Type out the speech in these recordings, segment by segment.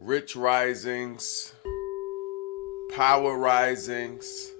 rich risings, power risings,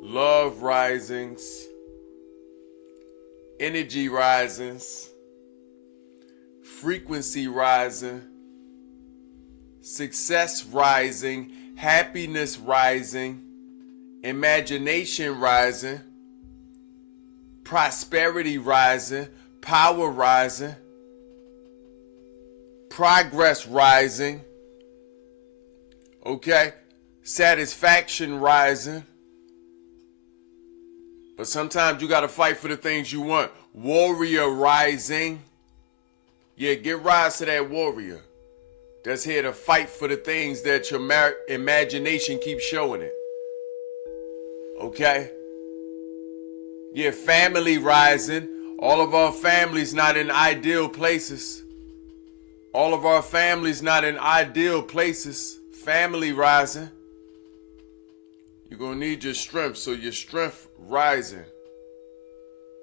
love risings, energy risings, frequency rising, success rising, happiness rising, imagination rising, prosperity rising, power rising, progress rising, okay, satisfaction rising. But sometimes you got to fight for the things you want. Warrior rising. Yeah, get rise to that warrior that's here to fight for the things that your imagination keeps showing it. Okay? Yeah, family rising. All of our families not in ideal places. All of our families not in ideal places. Family rising. You're going to need your strength, so your strength rising.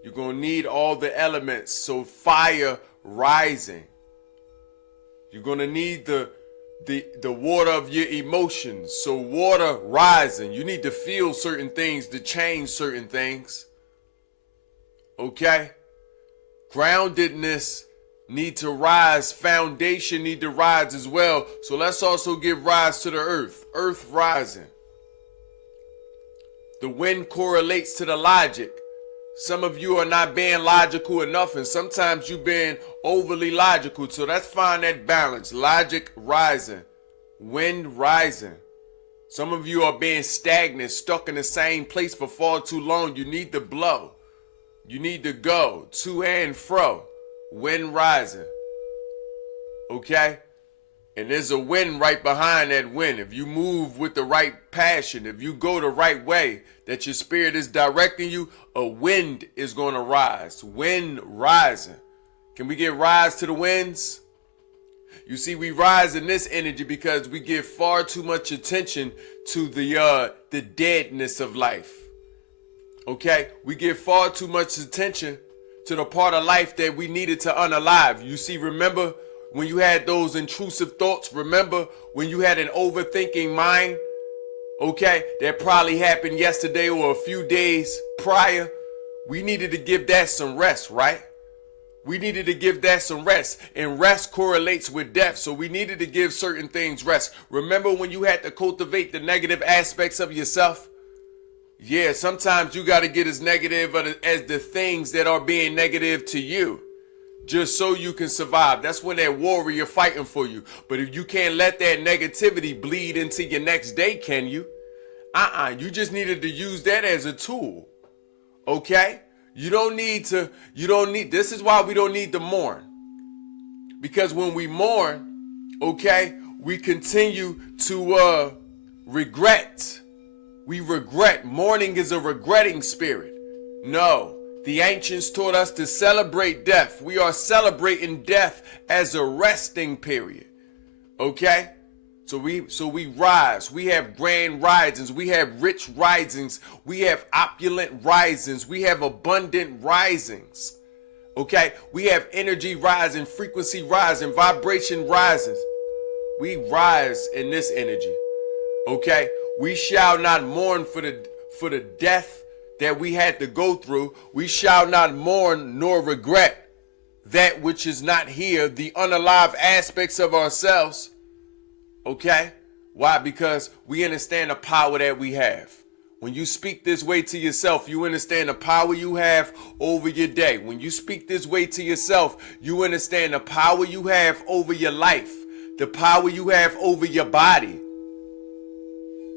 You're going to need all the elements, so fire rising. You're going to need the water of your emotions, so water rising. You need to feel certain things to change certain things. Okay? Groundedness need to rise. Foundation need to rise as well. So let's also give rise to the earth. Earth rising. The wind correlates to the logic. Some of you are not being logical enough, and sometimes you're being overly logical. So let's find that balance. Logic rising. Wind rising. Some of you are being stagnant, stuck in the same place for far too long. You need to blow. You need to go to and fro. Wind rising. Okay? And there's a wind right behind that wind. If you move with the right passion, if you go the right way, that your spirit is directing you, a wind is going to rise. Wind rising. Can we get rise to the winds? You see, we rise in this energy because we give far too much attention to the deadness of life. Okay? We give far too much attention to the part of life that we needed to unalive. You see, remember when you had those intrusive thoughts? Remember when you had an overthinking mind? Okay, that probably happened yesterday or a few days prior. We needed to give that some rest, right? We needed to give that some rest, and rest correlates with death. So we needed to give certain things rest. Remember when you had to cultivate the negative aspects of yourself? Yeah, sometimes you got to get as negative as the things that are being negative to you, just so you can survive. That's when that warrior fighting for you. But if you can't let that negativity bleed into your next day, can you? You just needed to use that as a tool. Okay? This is why we don't need to mourn. Because when we mourn, okay, we continue to regret. We regret. Mourning is a regretting spirit. No. The ancients taught us to celebrate death. We are celebrating death as a resting period. Okay? So we rise. We have grand risings. We have rich risings. We have opulent risings. We have abundant risings. Okay? We have energy rising, frequency rising, vibration rising. We rise in this energy. Okay? We shall not mourn for the death that we had to go through. We shall not mourn nor regret that which is not here, the unalive aspects of ourselves. Okay? Why? Because we understand the power that we have. When you speak this way to yourself, you understand the power you have over your day. When you speak this way to yourself, you understand the power you have over your life, the power you have over your body.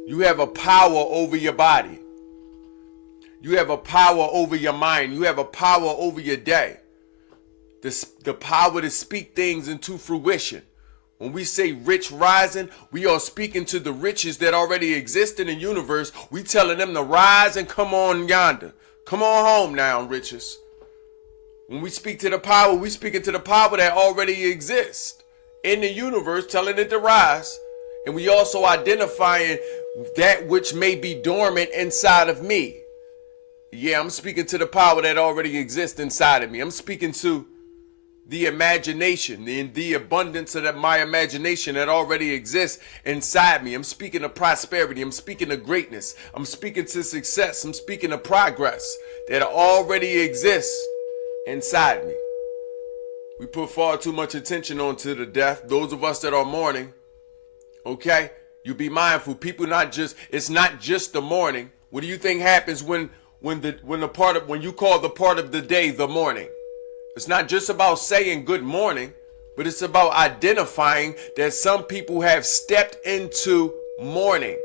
You have a power over your body. You have a power over your mind. You have a power over your day. The power to speak things into fruition. When we say rich rising, we are speaking to the riches that already exist in the universe. We telling them to rise and come on yonder. Come on home now, riches. When we speak to the power, we speaking to the power that already exists in the universe, telling it to rise. And we also identifying that which may be dormant inside of me. Yeah, I'm speaking to the power that already exists inside of me. I'm speaking to the imagination, the abundance of my imagination that already exists inside me. I'm speaking of prosperity. I'm speaking of greatness. I'm speaking to success. I'm speaking of progress that already exists inside me. We put far too much attention onto the death. Those of us that are mourning, okay? You be mindful. People it's not just the morning. What do you think happens when you call the part of the day the morning? It's not just about saying good morning, but it's about identifying that some people have stepped into mourning,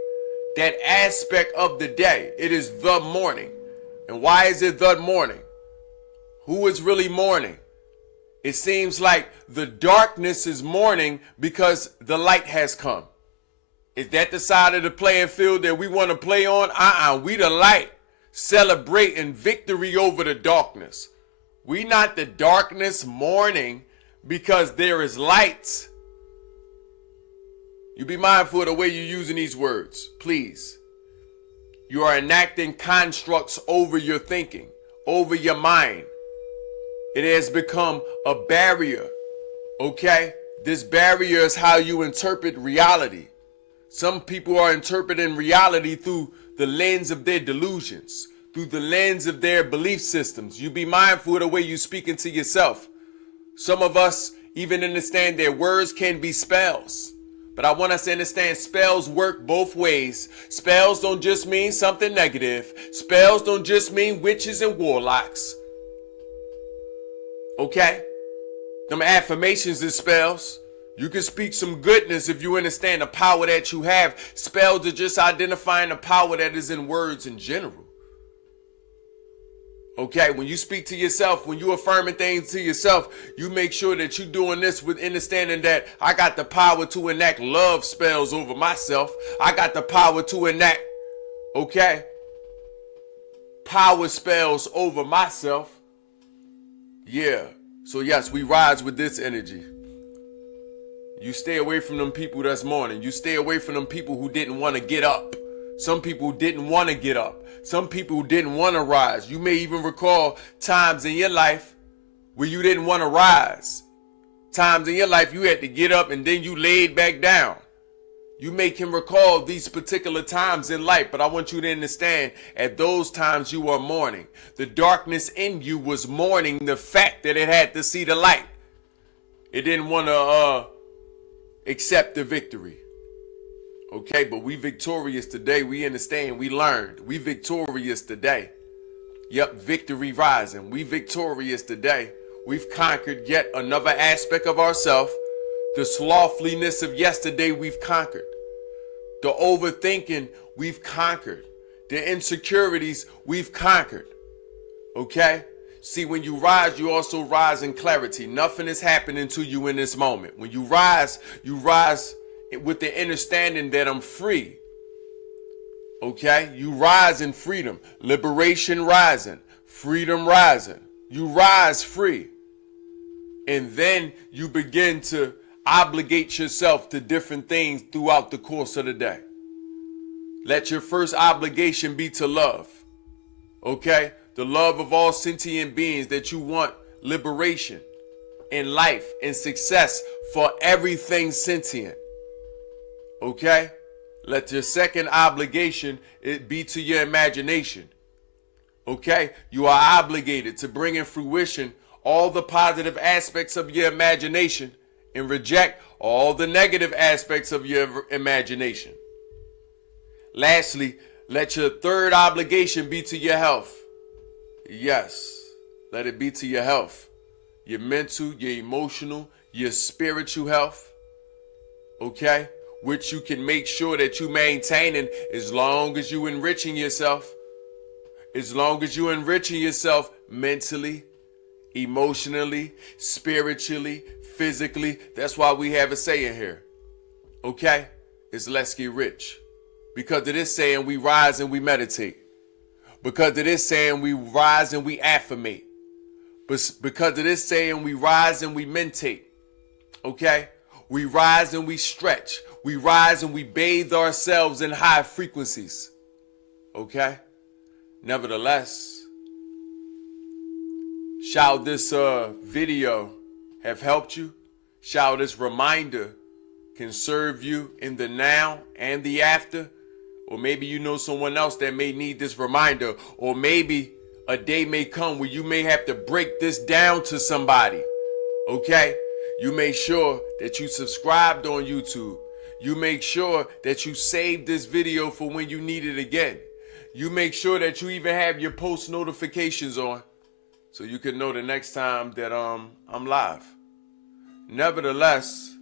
that aspect of the day. It is the morning. And why is it the morning? Who is really mourning? It seems like the darkness is mourning because the light has come. Is that the side of the playing field that we want to play on? We the light, celebrating victory over the darkness. We not the darkness mourning because there is light. You be mindful of the way you're using these words, please. You are enacting constructs over your thinking, over your mind. It has become a barrier, okay? This barrier is how you interpret reality. Some people are interpreting reality through the lens of their delusions, through the lens of their belief systems. You be mindful of the way you speaking to yourself. Some of us even understand that words can be spells. But I want us to understand spells work both ways. Spells don't just mean something negative. Spells don't just mean witches and warlocks. Okay? Them affirmations is spells. You can speak some goodness if you understand the power that you have. Spells are just identifying the power that is in words in general. Okay, when you speak to yourself, when you affirming things to yourself, you make sure that you're doing this with understanding that I got the power to enact love spells over myself. I got the power to enact, okay, power spells over myself. Yeah, so yes, we rise with this energy. You stay away from them people that's mourning. You stay away from them people who didn't want to get up. Some people didn't want to get up. Some people didn't want to rise. You may even recall times in your life where you didn't want to rise. Times in your life you had to get up and then you laid back down. You may can recall these particular times in life, but I want you to understand at those times you were mourning. The darkness in you was mourning the fact that it had to see the light. It didn't want to accept the victory. Okay, but we victorious today. We understand. We learned. We victorious today. Yep, victory rising. We victorious today. We've conquered yet another aspect of ourselves. The slothfulness of yesterday we've conquered. The overthinking we've conquered. The insecurities we've conquered. Okay? See, when you rise, you also rise in clarity. Nothing is happening to you in this moment. When you rise with the understanding that I'm free. Okay? You rise in freedom. Liberation rising. Freedom rising. You rise free. And then you begin to obligate yourself to different things throughout the course of the day. Let your first obligation be to love. Okay? The love of all sentient beings, that you want liberation in life and success for everything sentient. Okay? Let your second obligation be to your imagination. Okay? You are obligated to bring in fruition all the positive aspects of your imagination and reject all the negative aspects of your imagination. Lastly, let your third obligation be to your health. Yes, let it be to your health. Your mental, your emotional, your spiritual health. Okay? Which you can make sure that you maintaining as long as you enriching yourself. As long as you enriching yourself mentally, emotionally, spiritually, physically. That's why we have a saying here. Okay? It's let's get rich. Because of this saying, we rise and we meditate. Because of this saying, we rise and we affirmate. Because of this saying, we rise and we mentate. Okay? We rise and we stretch. We rise and we bathe ourselves in high frequencies. Okay? Nevertheless, shout this video have helped you, shall this reminder can serve you in the now and the after. Or maybe you know someone else that may need this reminder. Or maybe a day may come where you may have to break this down to somebody. Okay? You make sure that you subscribed on YouTube. You make sure that you saved this video for when you need it again. You make sure that you even have your post notifications on so you can know the next time that I'm live. Nevertheless,